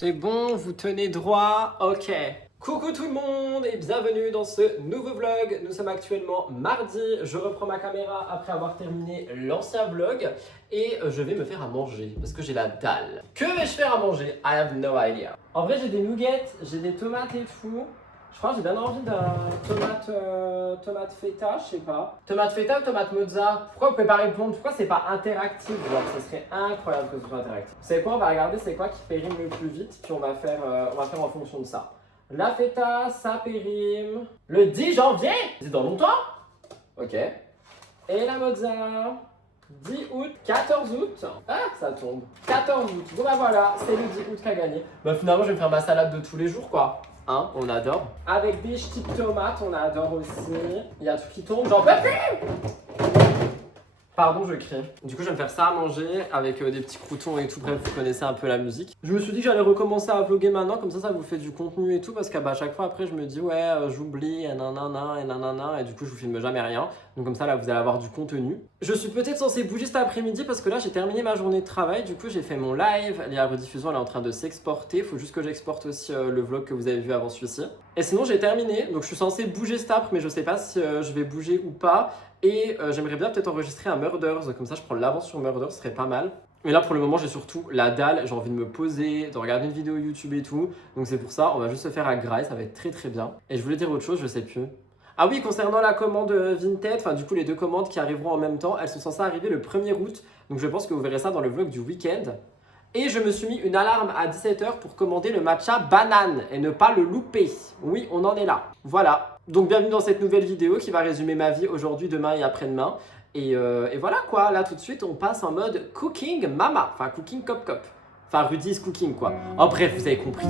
C'est bon, vous tenez droit, ok. Coucou tout le monde et bienvenue dans ce nouveau vlog. Nous sommes actuellement mardi, je reprends ma caméra après avoir terminé l'ancien vlog et je vais me faire à manger parce que j'ai la dalle. Que vais-je faire à manger? I have no idea. En vrai j'ai des nuggets, j'ai des tomates et tout. Je crois que j'ai bien envie d'un tomate feta, je sais pas. Tomate feta ou tomate mozza? Pourquoi vous pouvez pas répondre? Pourquoi c'est pas interactif? Genre, ce serait incroyable que ce soit interactif. Vous savez quoi? On va regarder c'est quoi qui périme le plus vite, puis on va faire en fonction de ça. La feta, ça périme le 10 janvier? C'est dans longtemps? Ok. Et la mozza? 10 août, 14 août. Ah, ça tombe. 14 août. Bon bah voilà, c'est le 10 août qui a gagné. Bah finalement, je vais me faire ma salade de tous les jours quoi. Hein, on adore. Avec des ch'tis tomates, on adore aussi. Il y a tout qui tombe, j'en peux plus. Pardon, je crie. Du coup, je vais me faire ça à manger avec des petits croutons et tout. Bref, vous connaissez un peu la musique. Je me suis dit que j'allais recommencer à vlogger maintenant, comme ça vous fait du contenu et tout. Parce qu'à chaque fois, après, je me dis, ouais, j'oublie, et nanana, et nanana. Et du coup, je vous filme jamais rien. Donc, comme ça, là, vous allez avoir du contenu. Je suis peut-être censé bouger cet après-midi parce que là, j'ai terminé ma journée de travail. Du coup, j'ai fait mon live. La rediffusion, elle est en train de s'exporter. Il faut juste que j'exporte aussi le vlog que vous avez vu avant celui-ci. Et sinon, j'ai terminé. Donc, je suis censé bouger cet après, mais je sais pas si je vais bouger ou pas. Et j'aimerais bien peut-être enregistrer un Murders, comme ça je prends l'avance sur Murders, ce serait pas mal. Mais là pour le moment j'ai surtout la dalle, j'ai envie de me poser, de regarder une vidéo YouTube et tout. Donc c'est pour ça, on va juste se faire à Graille, ça va être très très bien. Et je voulais dire autre chose, je sais plus. Ah oui, concernant la commande Vinted, enfin du coup les deux commandes qui arriveront en même temps, elles sont censées arriver le 1er août. Donc je pense que vous verrez ça dans le vlog du week-end. Et je me suis mis une alarme à 17h pour commander le matcha banane et ne pas le louper. Oui, on en est là. Voilà. Donc bienvenue dans cette nouvelle vidéo qui va résumer ma vie aujourd'hui, demain et après-demain. Et voilà quoi, là tout de suite on passe en mode cooking mama, enfin cooking cop cop. Enfin Rudy's cooking quoi. En bref, vous avez compris.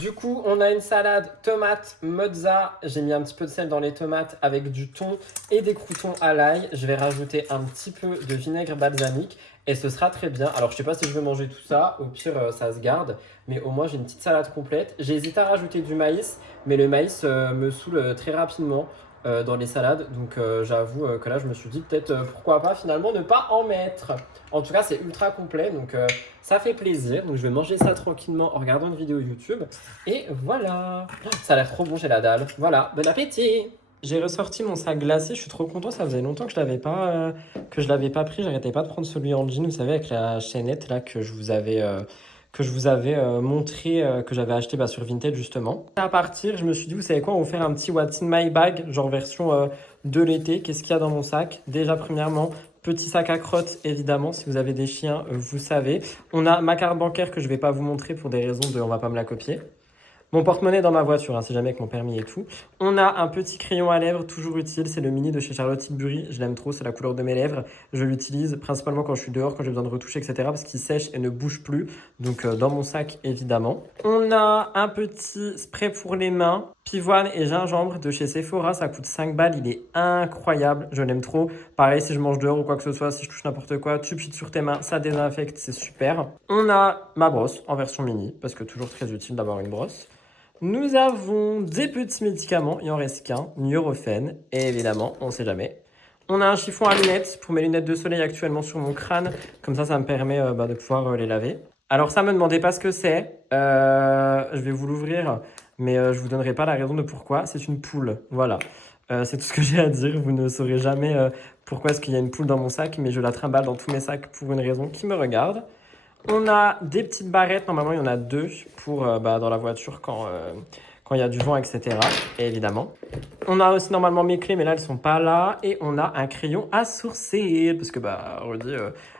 Du coup, on a une salade tomate mozza. J'ai mis un petit peu de sel dans les tomates avec du thon et des croûtons à l'ail. Je vais rajouter un petit peu de vinaigre balsamique et ce sera très bien. Alors, je sais pas si je vais manger tout ça. Au pire, ça se garde. Mais au moins, j'ai une petite salade complète. J'ai hésité à rajouter du maïs, mais le maïs me saoule très rapidement dans les salades. Donc, j'avoue que là, je me suis dit peut-être pourquoi pas finalement ne pas en mettre. En tout cas, c'est ultra complet. Donc, ça fait plaisir. Donc, je vais manger ça tranquillement en regardant une vidéo YouTube. Et voilà, ça a l'air trop bon, j'ai la dalle. Voilà, bon appétit. J'ai ressorti mon sac glacé, je suis trop content, ça faisait longtemps que je l'avais pas pris, j'arrêtais pas de prendre celui en jean, vous savez, avec la chaînette là que je vous avais montré, que j'avais acheté sur Vinted justement. À partir, je me suis dit, vous savez quoi, on va vous faire un petit What's in my bag, genre version de l'été. Qu'est-ce qu'il y a dans mon sac? Déjà, premièrement, petit sac à crottes, évidemment, si vous avez des chiens, vous savez. On a ma carte bancaire que je vais pas vous montrer pour des raisons de on va pas me la copier. Mon porte-monnaie dans ma voiture, hein, si jamais avec mon permis et tout. On a un petit crayon à lèvres, toujours utile. C'est le mini de chez Charlotte Tilbury. Je l'aime trop, c'est la couleur de mes lèvres. Je l'utilise principalement quand je suis dehors, quand j'ai besoin de retoucher, etc. Parce qu'il sèche et ne bouge plus. Donc dans mon sac, évidemment. On a un petit spray pour les mains. Pivoine et gingembre de chez Sephora. Ça coûte 5 balles. Il est incroyable. Je l'aime trop. Pareil, si je mange dehors ou quoi que ce soit, si je touche n'importe quoi, tu pchites sur tes mains, ça désinfecte. C'est super. On a ma brosse en version mini. Parce que toujours très utile d'avoir une brosse. Nous avons des petits médicaments, il en reste qu'un, Nurofen, et évidemment, on ne sait jamais. On a un chiffon à lunettes pour mes lunettes de soleil actuellement sur mon crâne, comme ça me permet de pouvoir les laver. Alors ça, me demandez pas ce que c'est, je vais vous l'ouvrir, mais je vous donnerai pas la raison de pourquoi, c'est une poule, voilà. C'est tout ce que j'ai à dire, vous ne saurez jamais pourquoi est-ce qu'il y a une poule dans mon sac, mais je la trimballe dans tous mes sacs pour une raison qui me regarde. On a des petites barrettes, normalement il y en a 2 pour dans la voiture quand il y a du vent, etc. Et évidemment. On a aussi normalement mes clés, mais là elles sont pas là. Et on a un crayon à sourcils, parce que Rudy,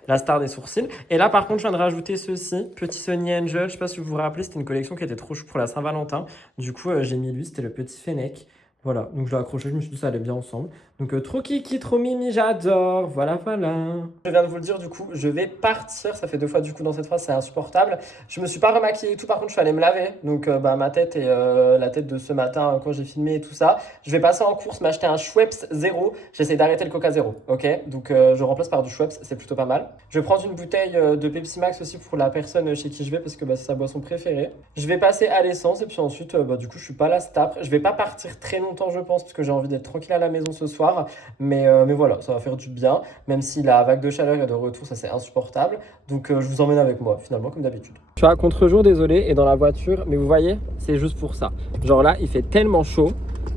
la star des sourcils. Et là par contre je viens de rajouter ceci, petit Sonny Angel, je sais pas si vous vous rappelez, c'était une collection qui était trop chou pour la Saint-Valentin. Du coup j'ai mis lui, c'était le petit Fennec. Voilà, donc je l'ai accroché, je me suis dit ça allait bien ensemble. Donc trop kiki, trop mimi, j'adore. Voilà, voilà. Je viens de vous le dire, du coup, je vais partir. Ça fait 2 fois du coup dans cette phrase, c'est insupportable. Je me suis pas remaquillée et tout, par contre, je suis allée me laver. Donc ma tête et la tête de ce matin quand j'ai filmé et tout ça. Je vais passer en course, m'acheter un Schweppes zéro. J'essaie d'arrêter le Coca zéro, ok? Donc je remplace par du Schweppes, c'est plutôt pas mal. Je vais prendre une bouteille de Pepsi Max aussi pour la personne chez qui je vais parce que c'est sa boisson préférée. Je vais passer à l'essence et puis ensuite, du coup, je suis pas là, stap. Je vais pas partir très longtemps, je pense, parce que j'ai envie d'être tranquille à la maison ce soir. Mais voilà, ça va faire du bien, même si la vague de chaleur est de retour, ça c'est insupportable. Donc je vous emmène avec moi, finalement, comme d'habitude. Je suis à contre-jour, désolé, et dans la voiture, mais vous voyez, c'est juste pour ça. Genre là, il fait tellement chaud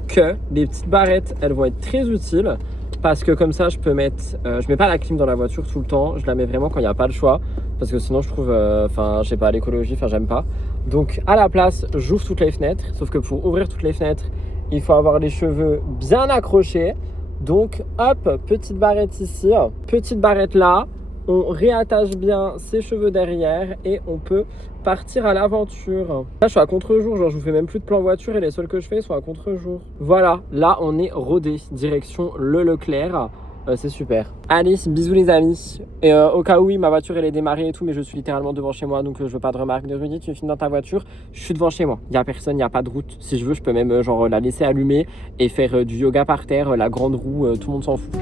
que les petites barrettes, elles vont être très utiles. Parce que comme ça, je peux mettre. Je mets pas la clim dans la voiture tout le temps. Je la mets vraiment quand il n'y a pas le choix. Parce que sinon, je trouve. Enfin, je sais pas, l'écologie, enfin, j'aime pas. Donc, à la place, j'ouvre toutes les fenêtres. Sauf que pour ouvrir toutes les fenêtres, il faut avoir les cheveux bien accrochés. Donc, hop, petite barrette ici, petite barrette là. On réattache bien ses cheveux derrière et on peut partir à l'aventure. Là, je suis à contre-jour, genre je vous fais même plus de plan voiture et les seuls que je fais sont à contre-jour. Voilà, là on est rodé, direction le Leclerc. C'est super. Allez, bisous les amis. Et au cas où, oui, ma voiture elle est démarrée et tout, mais je suis littéralement devant chez moi, donc je veux pas de remarques. Donc je me dis, tu filmes dans ta voiture, je suis devant chez moi. Il y a personne, il y a pas de route. Si je veux, je peux même genre la laisser allumer et faire du yoga par terre, la grande roue, tout le monde s'en fout.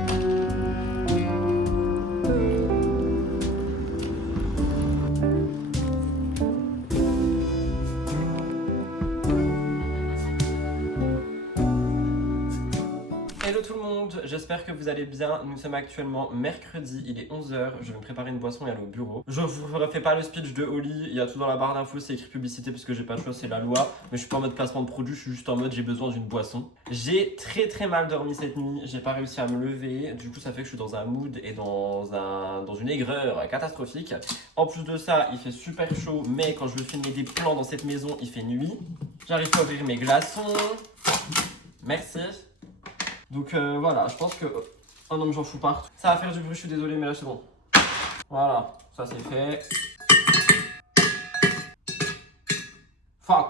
Hello tout le monde, j'espère que vous allez bien. Nous sommes actuellement mercredi, il est 11h, je vais me préparer une boisson et aller au bureau. Je vous refais pas le speech de Oli, il y a tout dans la barre d'infos, c'est écrit publicité parce que j'ai pas le choix, c'est la loi. Mais je suis pas en mode placement de produit, je suis juste en mode j'ai besoin d'une boisson. J'ai très mal dormi cette nuit, j'ai pas réussi à me lever, du coup ça fait que je suis dans un mood et dans une aigreur catastrophique. En plus de ça, il fait super chaud, mais quand je veux filmer des plans dans cette maison, il fait nuit. J'arrive pas à ouvrir mes glaçons. Merci. Donc voilà, je pense que... Oh non mais j'en fous partout. Ça va faire du bruit, je suis désolé mais là c'est bon. Voilà, ça c'est fait. Fuck.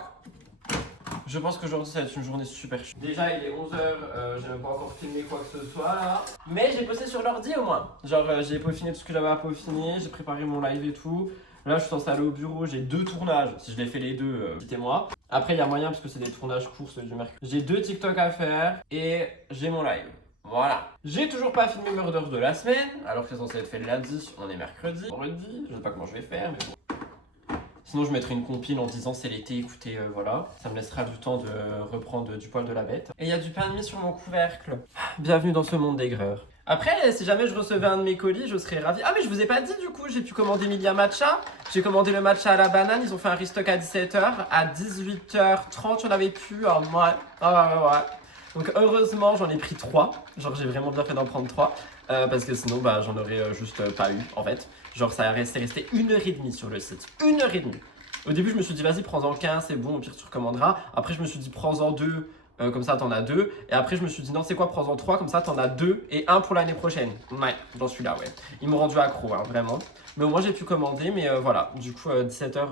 Je pense qu'aujourd'hui ça va être une journée super chaude. Déjà il est 11h, j'ai même pas encore filmé quoi que ce soit là. Mais j'ai bossé sur l'ordi au moins. Genre j'ai peaufiné tout ce que j'avais à peaufiner, j'ai préparé mon live et tout. Là je suis censé aller au bureau, j'ai 2 tournages. Si je les fais les deux, quittez-moi. Après il y a moyen parce que c'est des tournages courts du mercredi. J'ai 2 TikTok à faire et j'ai mon live. Voilà. J'ai toujours pas filmé Murder de la semaine, alors que c'est censé être fait le lundi, on est mercredi. Vendredi, je sais pas comment je vais faire, mais bon. Sinon je mettrai une compile en disant c'est l'été, écoutez, voilà. Ça me laissera du temps de reprendre du poil de la bête. Et il y a du pain de mie sur mon couvercle. Bienvenue dans ce monde d'aigreur. Après, si jamais je recevais un de mes colis, je serais ravi. Ah mais je vous ai pas dit du coup, j'ai pu commander Milia Matcha. J'ai commandé le matcha à la banane, ils ont fait un restock à 17h. À 18h30, on avait pu. Ouais. Donc heureusement, j'en ai pris 3. Genre j'ai vraiment bien fait d'en prendre 3. Parce que sinon, j'en aurais juste pas eu en fait. Genre ça resté 1h30 sur le site. 1h30. Au début, je me suis dit, vas-y, prends-en 15, c'est bon, au pire, tu recommanderas. Après, je me suis dit, prends-en 2. Comme ça t'en as 2 et après je me suis dit non c'est quoi prends-en 3 comme ça t'en as 2 et 1 pour l'année prochaine. Ouais j'en suis là ouais. Ils m'ont rendu accro hein, vraiment. Mais au moins j'ai pu commander mais voilà du coup 17h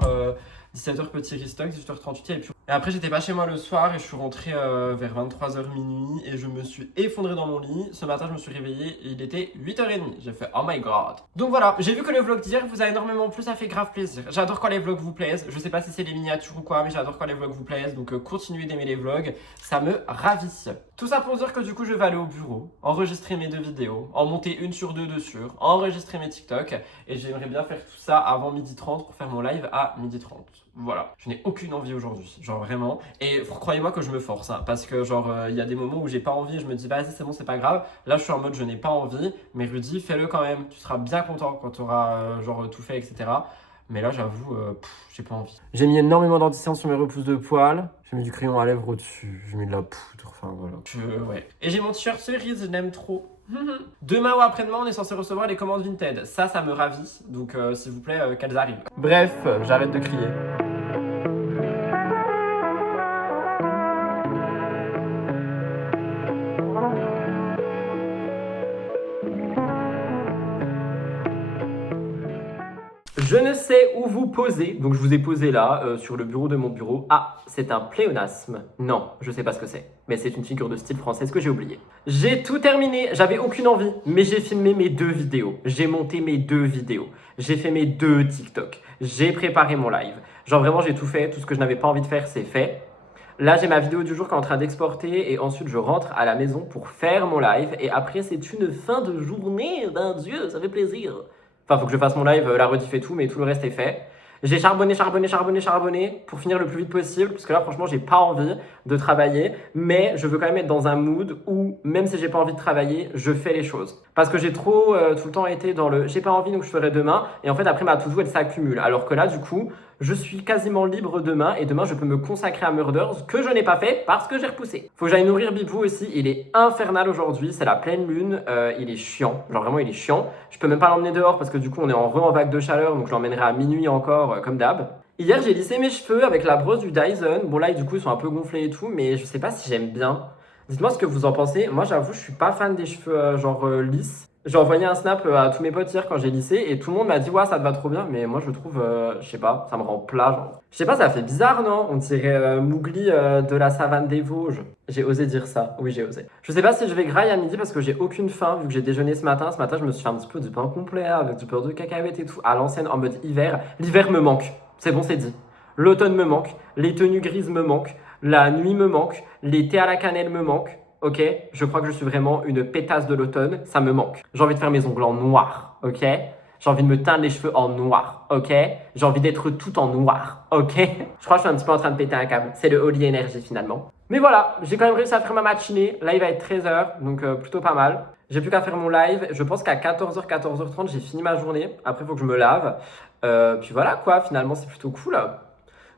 petit restock, 18h38 et puis... Et après j'étais pas chez moi le soir et je suis rentré vers 23h minuit et je me suis effondré dans mon lit. Ce matin je me suis réveillé et il était 8h30. J'ai fait oh my god. Donc voilà, j'ai vu que le vlog d'hier vous a énormément plu, ça fait grave plaisir. J'adore quand les vlogs vous plaisent. Je sais pas si c'est les miniatures ou quoi mais j'adore quand les vlogs vous plaisent. Donc continuez d'aimer les vlogs, ça me ravit. Tout ça pour dire que du coup je vais aller au bureau, enregistrer mes 2 vidéos, en monter une sur 2 dessus, enregistrer mes TikTok et j'aimerais bien faire tout ça avant 12h30 pour faire mon live à 12h30. Voilà, je n'ai aucune envie aujourd'hui, genre vraiment. Et croyez-moi que je me force, hein, parce que genre il y a des moments où j'ai pas envie, je me dis vas-y c'est bon c'est pas grave. Là je suis en mode je n'ai pas envie, mais Rudy fais-le quand même, tu seras bien content quand tu auras genre tout fait etc. Mais là j'avoue, j'ai pas envie. J'ai mis énormément d'anticipation sur mes repousses de poils, j'ai mis du crayon à lèvres au-dessus, j'ai mis de la poudre, enfin voilà. Ouais. Et j'ai mon t-shirt cerise, je l'aime trop. Demain ou après-demain, on est censé recevoir les commandes Vinted. Ça me ravit. Donc, s'il vous plaît, qu'elles arrivent. Bref, j'arrête de crier. Je ne sais où vous poser, donc je vous ai posé là, sur le bureau de mon bureau. Ah, c'est un pléonasme. Non, je sais pas ce que c'est, mais c'est une figure de style française que j'ai oubliée. J'ai tout terminé, j'avais aucune envie, mais j'ai filmé mes 2 vidéos. J'ai monté mes 2 vidéos. J'ai fait mes 2 TikTok. J'ai préparé mon live. Genre vraiment, j'ai tout fait. Tout ce que je n'avais pas envie de faire, c'est fait. Là, j'ai ma vidéo du jour qui est en train d'exporter et ensuite je rentre à la maison pour faire mon live. Et après, c'est une fin de journée. Ben Dieu, ça fait plaisir. Enfin, faut que je fasse mon live, la rediff et tout, mais tout le reste est fait. J'ai charbonné pour finir le plus vite possible, parce que là, franchement, j'ai pas envie de travailler, mais je veux quand même être dans un mood où, même si j'ai pas envie de travailler, je fais les choses. Parce que j'ai trop tout le temps été dans le j'ai pas envie, donc je ferai demain, et en fait, après, ma to-do, elle s'accumule. Alors que là, du coup, je suis quasiment libre demain, et demain, je peux me consacrer à Murders, que je n'ai pas fait parce que j'ai repoussé. Faut que j'aille nourrir Bibou aussi, il est infernal aujourd'hui, c'est la pleine lune, il est chiant, genre vraiment, il est chiant. Je peux même pas l'emmener dehors parce que du coup, on est en vague de chaleur, donc je l'emmènerai à minuit encore, comme d'hab. Hier, j'ai lissé mes cheveux avec la brosse du Dyson. Bon, là, du coup, ils sont un peu gonflés et tout, mais je sais pas si j'aime bien. Dites-moi ce que vous en pensez. Moi, j'avoue, je suis pas fan des cheveux lisses. J'ai envoyé un snap à tous mes potes hier quand j'ai lissé et tout le monde m'a dit ouais ça te va trop bien, mais moi je trouve je sais pas, ça me rend plat genre. Je sais pas, ça fait bizarre non? On dirait Mowgli de la savane des Vosges. J'ai osé dire ça, oui j'ai osé. Je sais pas si je vais grailler à midi parce que j'ai aucune faim vu que j'ai déjeuné ce matin. Ce matin je me suis fait un petit peu du pain complet avec du beurre de cacahuète et tout à l'ancienne en mode hiver. L'hiver me manque, c'est bon c'est dit. L'automne me manque, les tenues grises me manquent, la nuit me manque, les thés à la cannelle me manquent. Ok, je crois que je suis vraiment une pétasse de l'automne, ça me manque. J'ai envie de faire mes ongles en noir, ok? J'ai envie de me teindre les cheveux en noir, ok? J'ai envie d'être tout en noir, ok? Je crois que je suis un petit peu en train de péter un câble. C'est le Holy Energy finalement. Mais voilà, j'ai quand même réussi à faire ma matinée. Là, il va être 13h, donc plutôt pas mal. J'ai plus qu'à faire mon live. Je pense qu'à 14h, 14h30, j'ai fini ma journée. Après, il faut que je me lave. Puis voilà quoi, finalement, c'est plutôt cool.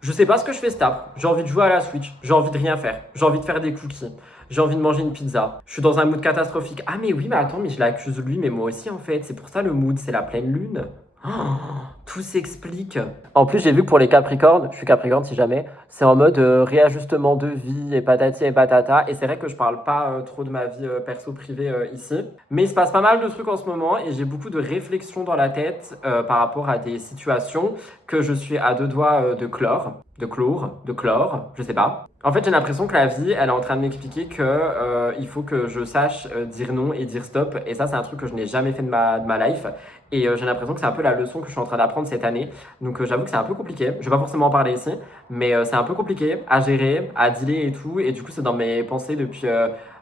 Je sais pas ce que je fais cet après. J'ai envie de jouer à la Switch. J'ai envie de rien faire. J'ai envie de faire des cookies. J'ai envie de manger une pizza. Je suis dans un mood catastrophique. Ah mais oui, mais attends, mais je l'accuse lui, mais moi aussi en fait. C'est pour ça le mood, c'est la pleine lune. Oh, tout s'explique. En plus, j'ai vu que pour les Capricornes, je suis Capricorne si jamais, c'est en mode réajustement de vie et patati et patata. Et c'est vrai que je parle pas trop de ma vie perso privée ici. Mais il se passe pas mal de trucs en ce moment et j'ai beaucoup de réflexions dans la tête par rapport à des situations que je suis à 2 doigts de clore. De clore, je sais pas. En fait, j'ai l'impression que la vie, elle est en train de m'expliquer que il faut que je sache dire non et dire stop. Et ça, c'est un truc que je n'ai jamais fait de ma life. Et j'ai l'impression que c'est un peu la leçon que je suis en train d'apprendre cette année. Donc j'avoue que c'est un peu compliqué. Je vais pas forcément en parler ici, mais c'est un peu compliqué à gérer, à dealer et tout. Et du coup, c'est dans mes pensées depuis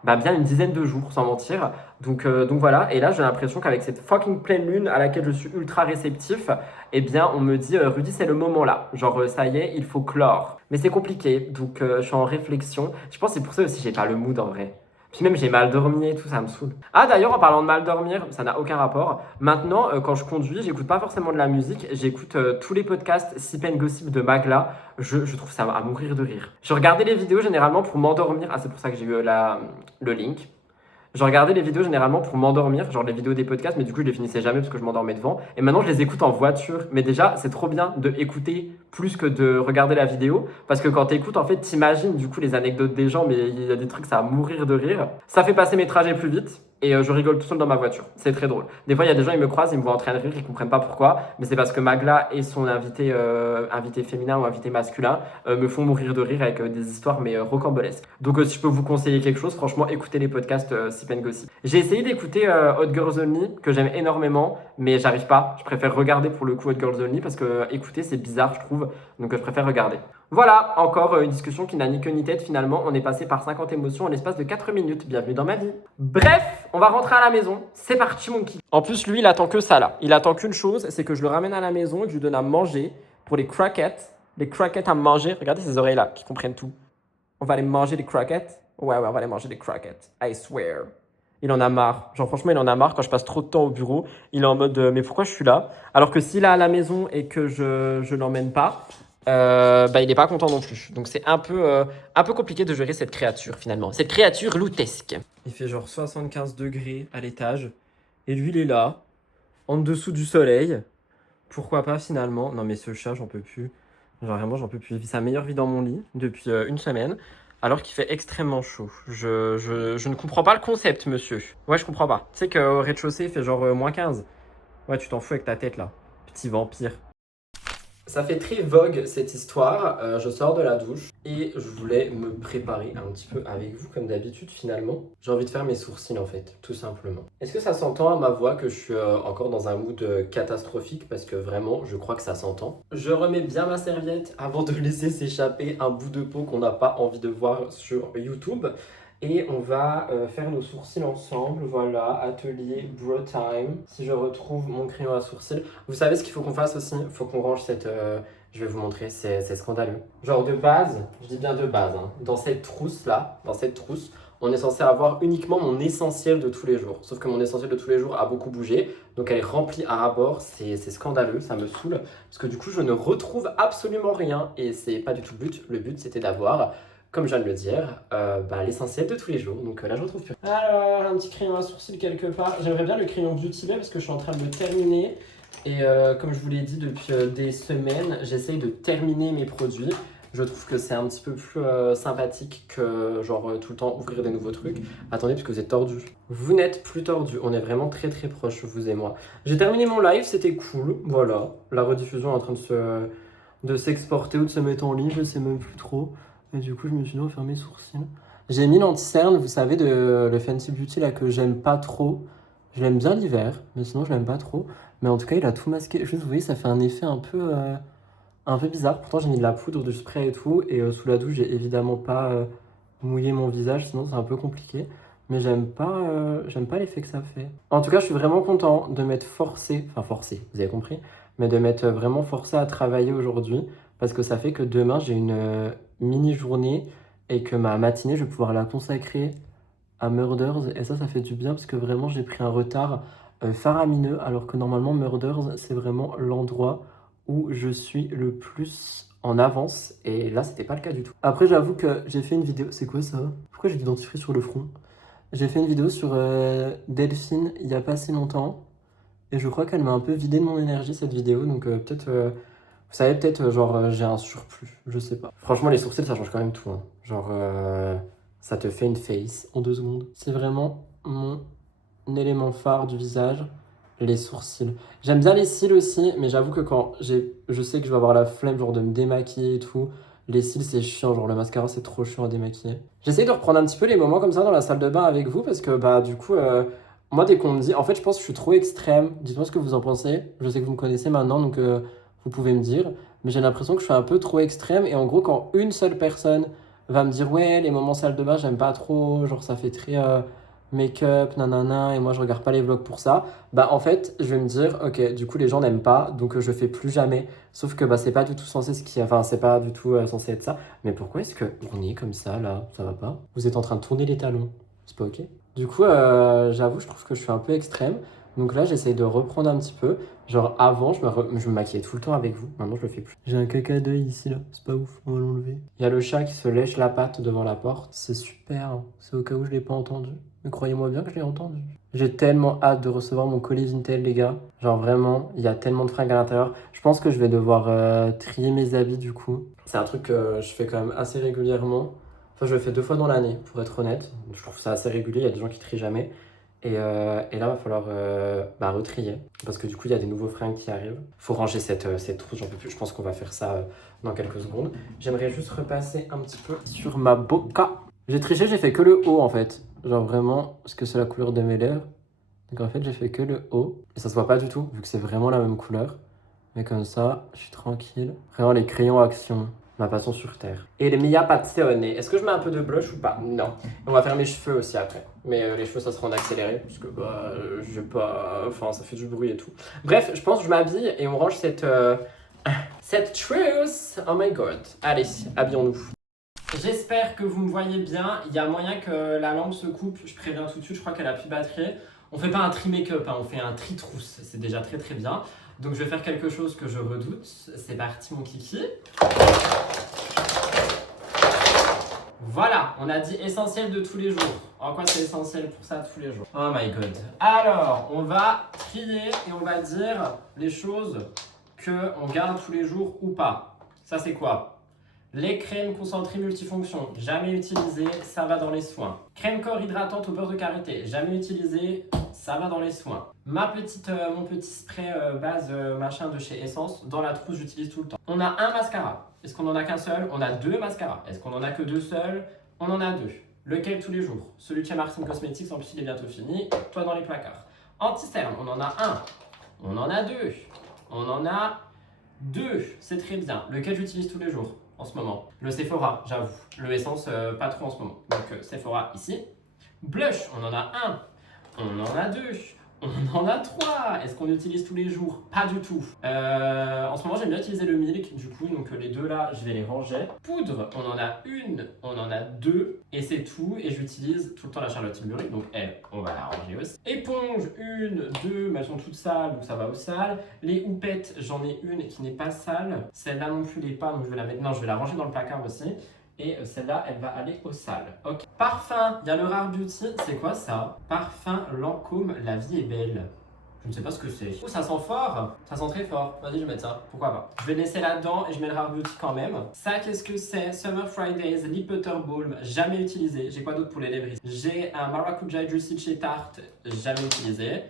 bien une dizaine de jours, sans mentir. Donc voilà. Et là, j'ai l'impression qu'avec cette fucking pleine lune à laquelle je suis ultra réceptif, eh bien, on me dit Rudy, c'est le moment là. Genre, ça y est, il faut clore. Mais c'est compliqué. Donc, je suis en réflexion. Je pense que c'est pour ça aussi que j'ai pas le mood en vrai. Puis même j'ai mal dormi et tout, ça me saoule. Ah d'ailleurs en parlant de mal dormir, ça n'a aucun rapport. Maintenant quand je conduis, j'écoute pas forcément de la musique, j'écoute tous les podcasts Sip and Gossip de Magla. Je trouve ça à mourir de rire. Je regardais les vidéos généralement pour m'endormir. Ah c'est pour ça que j'ai eu le link. Je regardais les vidéos généralement pour m'endormir, genre les vidéos des podcasts, mais du coup je les finissais jamais parce que je m'endormais devant. Et maintenant je les écoute en voiture. Mais déjà c'est trop bien de écouter plus que de regarder la vidéo. Parce que quand t'écoutes en fait t'imagines du coup les anecdotes des gens, mais il y a des trucs ça va mourir de rire. Ça fait passer mes trajets plus vite. Et je rigole tout seul dans ma voiture. C'est très drôle. Des fois, il y a des gens, ils me croisent, ils me voient en train de rire, ils comprennent pas pourquoi. Mais c'est parce que Magla et son invité féminin ou invité masculin me font mourir de rire avec des histoires mais rocambolesques. Donc si je peux vous conseiller quelque chose, franchement, écoutez les podcasts Sip and Gossip. J'ai essayé d'écouter Hot Girls Only, que j'aime énormément, mais j'arrive pas. Je préfère regarder pour le coup Hot Girls Only parce que écouter, c'est bizarre, je trouve. Donc je préfère regarder. Voilà, encore une discussion qui n'a ni queue ni tête finalement. On est passé par 50 émotions en l'espace de 4 minutes. Bienvenue dans ma vie. Bref, on va rentrer à la maison. C'est parti mon kiki. En plus, lui, il attend que ça là. Il attend qu'une chose, c'est que je le ramène à la maison et que je lui donne à manger pour les croquettes. Les croquettes à manger. Regardez ces oreilles là qui comprennent tout. On va aller manger les croquettes. Ouais, on va aller manger des croquettes. I swear. Il en a marre. Genre franchement, il en a marre quand je passe trop de temps au bureau. Il est en mode mais pourquoi je suis là? Alors que s'il est à la maison et que je l'emmène pas, il n'est pas content non plus. Donc c'est un peu compliqué de gérer cette créature finalement. Cette créature loutesque. Il fait genre 75 degrés à l'étage. Et lui il est là, en dessous du soleil. Pourquoi pas finalement? Non mais ce chat j'en peux plus. Genre vraiment j'en peux plus. Il vit sa meilleure vie dans mon lit depuis une semaine. Alors qu'il fait extrêmement chaud. Je ne comprends pas le concept monsieur. Ouais je comprends pas. Tu sais qu'au rez-de-chaussée il fait genre -15. Ouais tu t'en fous avec ta tête là. Petit vampire. Ça fait très vogue cette histoire, je sors de la douche et je voulais me préparer un petit peu avec vous comme d'habitude finalement. J'ai envie de faire mes sourcils en fait, tout simplement. Est-ce que ça s'entend à ma voix que je suis encore dans un mood catastrophique parce que vraiment je crois que ça s'entend. Je remets bien ma serviette avant de laisser s'échapper un bout de peau qu'on n'a pas envie de voir sur YouTube. Et on va faire nos sourcils ensemble, voilà, atelier Bro Time. Si je retrouve mon crayon à sourcils, vous savez ce qu'il faut qu'on fasse aussi? Il faut qu'on range cette... je vais vous montrer, c'est scandaleux. Genre de base, je dis bien de base, hein, dans cette trousse-là, on est censé avoir uniquement mon essentiel de tous les jours. Sauf que mon essentiel de tous les jours a beaucoup bougé, donc elle est remplie à ras-bord, c'est scandaleux, ça me saoule. Parce que du coup, je ne retrouve absolument rien, et c'est pas du tout le but. Le but, c'était d'avoir... comme je viens de le dire, l'essentiel de tous les jours. Donc là, je retrouve plus. Alors, un petit crayon à sourcils quelque part. J'aimerais bien le crayon Beauty Bay parce que je suis en train de le terminer. Et comme je vous l'ai dit depuis des semaines, j'essaye de terminer mes produits. Je trouve que c'est un petit peu plus sympathique que genre tout le temps ouvrir des nouveaux trucs. Attendez, parce que vous êtes tordu. Vous n'êtes plus tordu. On est vraiment très très proches, vous et moi. J'ai terminé mon live, c'était cool. Voilà, la rediffusion est en train de s'exporter ou de se mettre en ligne, je sais même plus trop. Et du coup, je me suis dit, refaire mes sourcils. J'ai mis l'anti-cerne, vous savez, de le Fenty Beauty, là, que j'aime pas trop. Je l'aime bien l'hiver, mais sinon, je l'aime pas trop. Mais en tout cas, il a tout masqué. Juste, vous voyez, ça fait un effet un peu bizarre. Pourtant, j'ai mis de la poudre, du spray et tout. Et sous la douche, j'ai évidemment pas mouillé mon visage, sinon, c'est un peu compliqué. Mais j'aime pas l'effet que ça fait. En tout cas, je suis vraiment content de m'être forcé, enfin forcé, vous avez compris, mais de m'être vraiment forcé à travailler aujourd'hui. Parce que ça fait que demain, j'ai une mini-journée et que ma matinée, je vais pouvoir la consacrer à Murders. Et ça fait du bien parce que vraiment, j'ai pris un retard faramineux. Alors que normalement, Murders, c'est vraiment l'endroit où je suis le plus en avance. Et là, c'était pas le cas du tout. Après, j'avoue que j'ai fait une vidéo. C'est quoi ça? Pourquoi j'ai du dentifrice sur le front? J'ai fait une vidéo sur Delphine il y a pas si longtemps. Et je crois qu'elle m'a un peu vidé de mon énergie cette vidéo. Donc peut-être... vous savez, peut-être, j'ai un surplus, je sais pas. Franchement, les sourcils, ça change quand même tout, hein. Genre, ça te fait une face en 2 secondes. C'est vraiment mon élément phare du visage, les sourcils. J'aime bien les cils aussi, mais j'avoue que quand je sais que je vais avoir la flemme, genre, de me démaquiller et tout, les cils, c'est chiant, genre, le mascara, c'est trop chiant à démaquiller. J'essaye de reprendre un petit peu les moments comme ça dans la salle de bain avec vous, parce que, du coup... moi, dès qu'on me dit... En fait, je pense que je suis trop extrême. Dites-moi ce que vous en pensez. Je sais que vous me connaissez maintenant, donc... vous pouvez me dire, mais j'ai l'impression que je suis un peu trop extrême. Et en gros, quand une seule personne va me dire ouais, les moments salle de bain, j'aime pas trop, genre ça fait très make-up, nanana, et moi je regarde pas les vlogs pour ça, en fait, je vais me dire ok, du coup les gens n'aiment pas, donc je fais plus jamais. Sauf que c'est pas du tout censé c'est pas du tout censé être ça. Mais pourquoi est-ce que on est comme ça là? Ça va pas? Vous êtes en train de tourner les talons, c'est pas ok? Du coup, j'avoue, je trouve que je suis un peu extrême. Donc là, j'essaye de reprendre un petit peu. Genre avant, je me maquillais tout le temps avec vous. Maintenant, je le fais plus. J'ai un caca d'œil ici, là. C'est pas ouf, on va l'enlever. Il y a le chat qui se lèche la patte devant la porte. C'est super, hein. C'est au cas où je l'ai pas entendu. Mais croyez-moi bien que je l'ai entendu. J'ai tellement hâte de recevoir mon colis Vinted, les gars. Genre vraiment, il y a tellement de fringues à l'intérieur. Je pense que je vais devoir trier mes habits, du coup. C'est un truc que je fais quand même assez régulièrement. Enfin, je le fais 2 fois dans l'année, pour être honnête. Je trouve ça assez régulier. Il y a des gens qui trient jamais. Et là, il va falloir retrier. Parce que du coup, il y a des nouveaux fringues qui arrivent. Faut ranger cette trousse, j'en peux plus. Je pense qu'on va faire ça dans quelques secondes. J'aimerais juste repasser un petit peu sur ma boca. J'ai triché, j'ai fait que le haut en fait. Genre vraiment, parce que c'est la couleur de mes lèvres. Donc en fait, j'ai fait que le haut. Et ça se voit pas du tout, vu que c'est vraiment la même couleur. Mais comme ça, je suis tranquille. Vraiment, les crayons action. Ma passion sur terre. Et les mia passione. Est-ce que je mets un peu de blush ou pas? Non. On va faire mes cheveux aussi après. Mais les cheveux, ça sera en accéléré. Parce que j'ai pas... Enfin, ça fait du bruit et tout. Bref, je pense que je m'habille et on range cette trousse. Oh my god. Allez, habillons-nous. J'espère que vous me voyez bien. Il y a moyen que la lampe se coupe. Je préviens tout de suite, je crois qu'elle a plus de batterie. On fait pas un tri make-up, hein, on fait un tri trousse. C'est déjà très très bien. Donc je vais faire quelque chose que je redoute. C'est parti mon kiki. Voilà, on a dit essentiel de tous les jours. En quoi c'est essentiel pour ça tous les jours? Oh my god. Alors, on va trier et on va dire les choses qu'on garde tous les jours ou pas. Ça c'est quoi? Les crèmes concentrées multifonctions, jamais utilisées, ça va dans les soins. Crème corps hydratante au beurre de karité, jamais utilisée, ça va dans les soins. Mon petit spray base machin de chez Essence. Dans la trousse, j'utilise tout le temps. On a un mascara. Est-ce qu'on en a qu'un seul? On a deux mascaras. Est-ce qu'on en a que deux seuls? On en a deux. Lequel tous les jours? Celui de chez Martin Cosmetics, en plus il est bientôt fini. Toi dans les placards. Anti-cerne, on en a un. On en a deux. On en a deux. C'est très bien. Lequel j'utilise tous les jours en ce moment? Le Sephora, j'avoue. Le Essence, pas trop en ce moment. Donc Sephora ici. Blush, on en a un. On en a deux. On en a trois. Est-ce qu'on utilise tous les jours? Pas du tout. En ce moment, j'aime bien utiliser le Milk. Du coup, donc les deux là, je vais les ranger. Poudre, on en a une, on en a deux. Et c'est tout. Et j'utilise tout le temps la Charlotte Tilbury. Donc elle, on va la ranger aussi. Éponge, une, deux, mais elles sont toutes sales. Donc ça va au sale. Les houpettes, j'en ai une qui n'est pas sale. Celle-là non plus n'est pas. Donc je vais la mettre. Non, je vais la ranger dans le placard aussi. Et celle-là, elle va aller au sale. Ok. Parfum, il y a le Rare Beauty. C'est quoi ça? Parfum Lancôme, la vie est belle. Je ne sais pas ce que c'est. Oh, ça sent fort. Ça sent très fort. Vas-y, je vais mettre ça. Pourquoi pas? Je vais le laisser là-dedans et je mets le Rare Beauty quand même. Ça, qu'est-ce que c'est? Summer Fridays, Lip Butter Balm. Jamais utilisé. J'ai quoi d'autre pour les lèvres ici? J'ai un Maracuja Juicy chez Tarte. Jamais utilisé.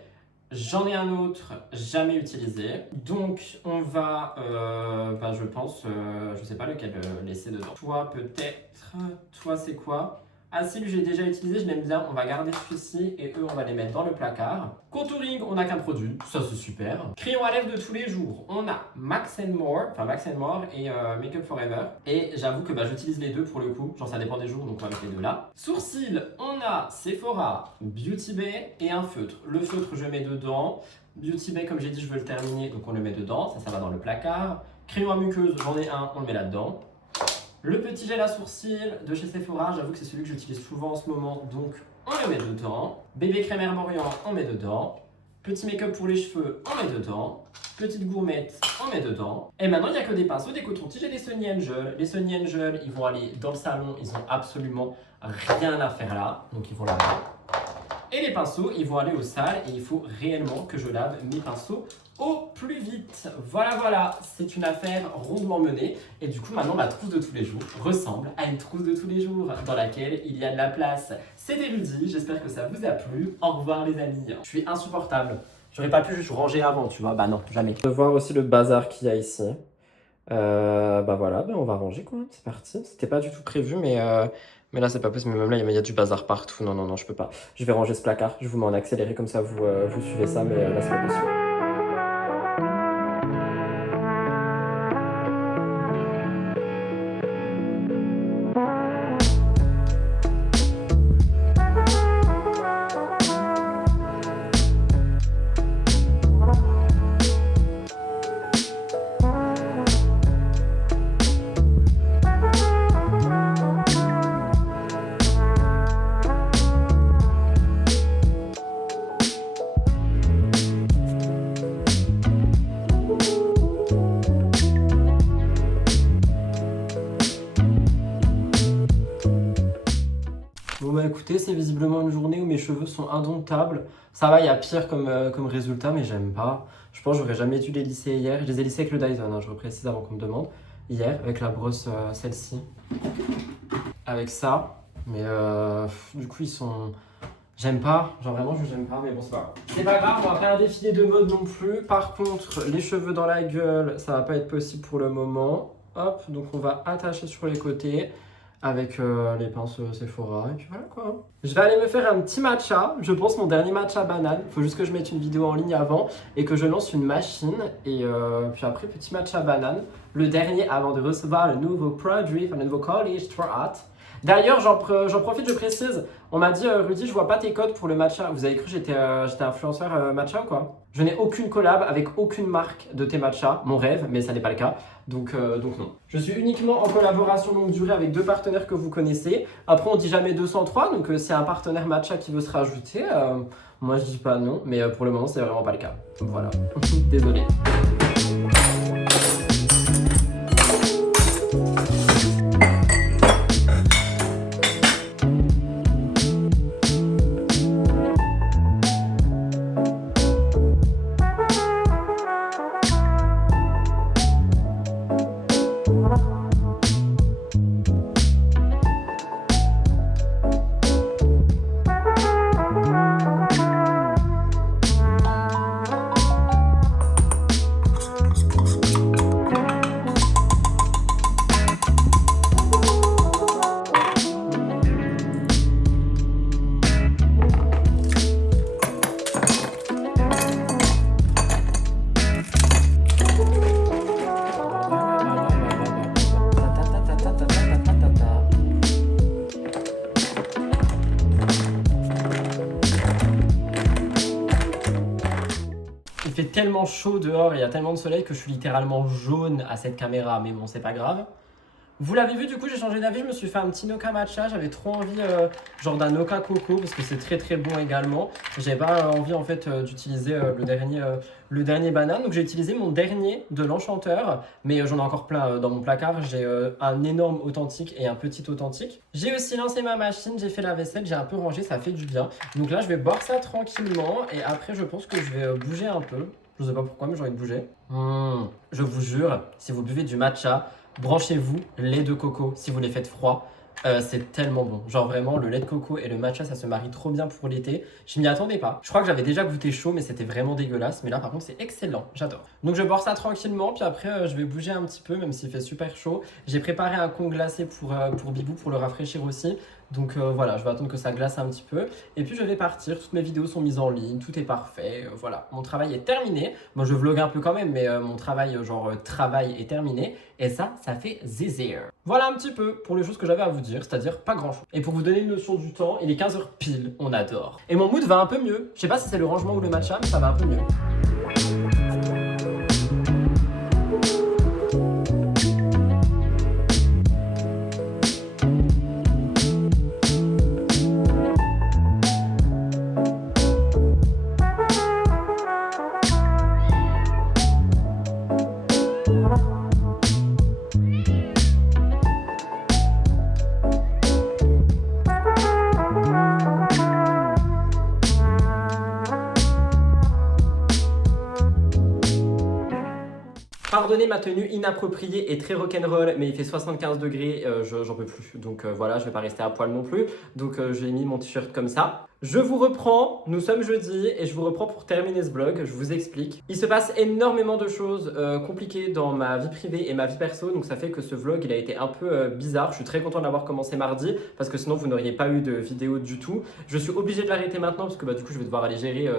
J'en ai un autre, jamais utilisé. Donc, on va, je pense, je sais pas lequel laisser dedans. Toi, peut-être. Toi, c'est quoi? Ah si, lui, j'ai déjà utilisé, je l'aime bien. On va garder celui-ci et eux, on va les mettre dans le placard. Contouring, on n'a qu'un produit. Ça, c'est super. Crayon à lèvres de tous les jours. On a Max More et Make Up Forever. Et j'avoue que j'utilise les deux pour le coup. Genre, ça dépend des jours, donc on va mettre les deux là. Sourcils, on a Sephora, Beauty Bay et un feutre. Le feutre, je mets dedans. Beauty Bay, comme j'ai dit, je veux le terminer, donc on le met dedans. Ça va dans le placard. Crayon à muqueuse, j'en ai un, on le met là-dedans. Le petit gel à sourcils de chez Sephora, j'avoue que c'est celui que j'utilise souvent en ce moment, donc on le met dedans. Bébé crème herborian, on met dedans. Petit make-up pour les cheveux, on met dedans. Petite gourmette, on met dedans. Et maintenant, il n'y a que des pinceaux, des cotons-tiges et des Sonny Angel. Les Sonny Angel, ils vont aller dans le salon, ils ont absolument rien à faire là, donc ils vont là-bas. Et les pinceaux, ils vont aller au sale et il faut réellement que je lave mes pinceaux au plus vite. Voilà, c'est une affaire rondement menée. Et du coup, maintenant, ma trousse de tous les jours ressemble à une trousse de tous les jours dans laquelle il y a de la place. C'était Rudy, j'espère que ça vous a plu. Au revoir les amis. Je suis insupportable. J'aurais pas pu juste ranger avant, tu vois. Bah non, jamais. De voir aussi le bazar qu'il y a ici. Voilà, on va ranger quoi. C'est parti. C'était pas du tout prévu, mais là, c'est pas possible. Mais même là, il y a du bazar partout. Non, je peux pas. Je vais ranger ce placard. Je vous mets en accéléré comme ça, vous suivez ça, mais là, c'est pas possible. Bon écoutez, c'est visiblement une journée où mes cheveux sont indomptables. Ça va, il y a pire comme résultat, mais j'aime pas. Je pense que j'aurais jamais dû les lisser hier. Je les ai lissés avec le Dyson, hein, je reprécise avant qu'on me demande. Hier, avec la brosse celle-ci. Avec ça. Mais du coup, ils sont... J'aime pas, genre vraiment j'aime pas, mais bon c'est pas grave. C'est pas grave, on va pas un défilé de mode non plus. Par contre, les cheveux dans la gueule, ça va pas être possible pour le moment. Hop, donc on va attacher sur les côtés. Avec les pinces Sephora, et puis voilà quoi. Je vais aller me faire un petit matcha, je pense mon dernier matcha banane. Faut juste que je mette une vidéo en ligne avant et que je lance une machine. Et puis après, petit matcha banane. Le dernier avant de recevoir le nouveau produit, enfin le nouveau college Strat. D'ailleurs, j'en profite, je précise. On m'a dit, Rudy, je vois pas tes codes pour le matcha. Vous avez cru que j'étais influenceur matcha ou quoi? Je n'ai aucune collab avec aucune marque de thé matcha. Mon rêve, mais ça n'est pas le cas. Donc non. Je suis uniquement en collaboration longue durée avec deux partenaires que vous connaissez. Après, on dit jamais 203. Donc s'il y a un partenaire matcha qui veut se rajouter, moi je dis pas non. Mais pour le moment, c'est vraiment pas le cas. Voilà. Désolé. tellement chaud dehors et il y a tellement de soleil que je suis littéralement jaune à cette caméra, mais bon, c'est pas grave. Vous l'avez vu, du coup, j'ai changé d'avis, je me suis fait un petit Noka Matcha, j'avais trop envie genre d'un Noka Coco parce que c'est très très bon également. J'avais pas envie en fait d'utiliser le dernier banane, donc j'ai utilisé mon dernier de l'Enchanteur, mais j'en ai encore plein dans mon placard. J'ai un énorme authentique et un petit authentique. J'ai aussi lancé ma machine, j'ai fait la vaisselle, j'ai un peu rangé, ça fait du bien. Donc là, je vais boire ça tranquillement et après, je pense que je vais bouger un peu. Je sais pas pourquoi, mais j'ai envie de bouger. Je vous jure, si vous buvez du matcha, branchez-vous lait de coco si vous les faites froid. C'est tellement bon. Genre vraiment, le lait de coco et le matcha, ça se marie trop bien pour l'été. Je m'y attendais pas. Je crois que j'avais déjà goûté chaud, mais c'était vraiment dégueulasse. Mais là, par contre, c'est excellent. J'adore. Donc, je bois ça tranquillement. Puis après, je vais bouger un petit peu, même s'il fait super chaud. J'ai préparé un con glacé pour Bibou, pour le rafraîchir aussi. Donc voilà, je vais attendre que ça glace un petit peu. Et puis je vais partir, toutes mes vidéos sont mises en ligne, tout est parfait. Voilà, mon travail est terminé. Moi je vlog un peu quand même, mais mon travail, travail est terminé. Et ça fait zézir. Voilà un petit peu pour les choses que j'avais à vous dire, c'est-à-dire pas grand chose. Et pour vous donner une notion du temps, il est 15h pile, on adore. Et mon mood va un peu mieux. Je sais pas si c'est le rangement ou le matcha, mais ça va un peu mieux. Pardonnez ma tenue inappropriée et très rock'n'roll, mais il fait 75 degrés, j'en peux plus. Donc voilà, je vais pas rester à poil non plus. Donc j'ai mis mon t-shirt comme ça. Je vous reprends, nous sommes jeudi et je vous reprends pour terminer ce vlog, je vous explique. Il se passe énormément de choses compliquées dans ma vie privée et ma vie perso, donc ça fait que ce vlog il a été un peu bizarre. Je suis très content d'avoir commencé mardi parce que sinon vous n'auriez pas eu de vidéo du tout. Je suis obligé de l'arrêter maintenant parce que du coup je vais devoir aller gérer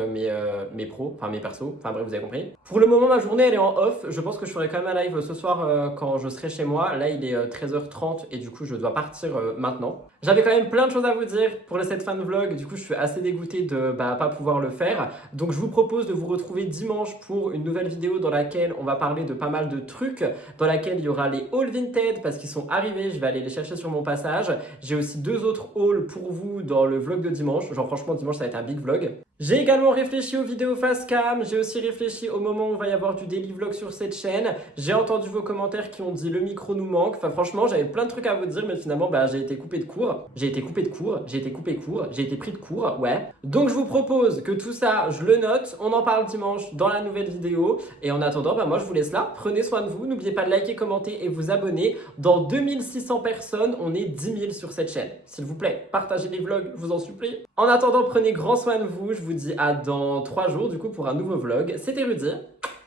mes pros, enfin mes persos, enfin bref vous avez compris. Pour le moment ma journée elle est en off, je pense que je ferai quand même un live ce soir quand je serai chez moi. Là il est 13h30 et du coup je dois partir maintenant. J'avais quand même plein de choses à vous dire pour cette fin de vlog, du coup je suis assez dégoûté de pas pouvoir le faire. Donc je vous propose de vous retrouver dimanche pour une nouvelle vidéo dans laquelle on va parler de pas mal de trucs, dans laquelle il y aura les hauls Vinted parce qu'ils sont arrivés, je vais aller les chercher sur mon passage. J'ai aussi 2 autres hauls pour vous dans le vlog de dimanche, genre franchement dimanche ça va être un big vlog. J'ai également réfléchi aux vidéos face cam, j'ai aussi réfléchi au moment où il va y avoir du daily vlog sur cette chaîne. J'ai entendu vos commentaires qui ont dit le micro nous manque. Enfin franchement j'avais plein de trucs à vous dire mais finalement j'ai été coupé de court. J'ai été coupé de court, j'ai été coupé court, j'ai été pris de court, ouais. Donc je vous propose que tout ça je le note, on en parle dimanche dans la nouvelle vidéo. Et en attendant moi je vous laisse là, prenez soin de vous, n'oubliez pas de liker, commenter et vous abonner. Dans 2600 personnes, on est 10 000 sur cette chaîne. S'il vous plaît, partagez les vlogs, je vous en supplie. En attendant, prenez grand soin de vous. Je vous dis à dans 3 jours du coup pour un nouveau vlog. C'était Rudy.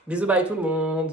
Bisous, bye tout le monde.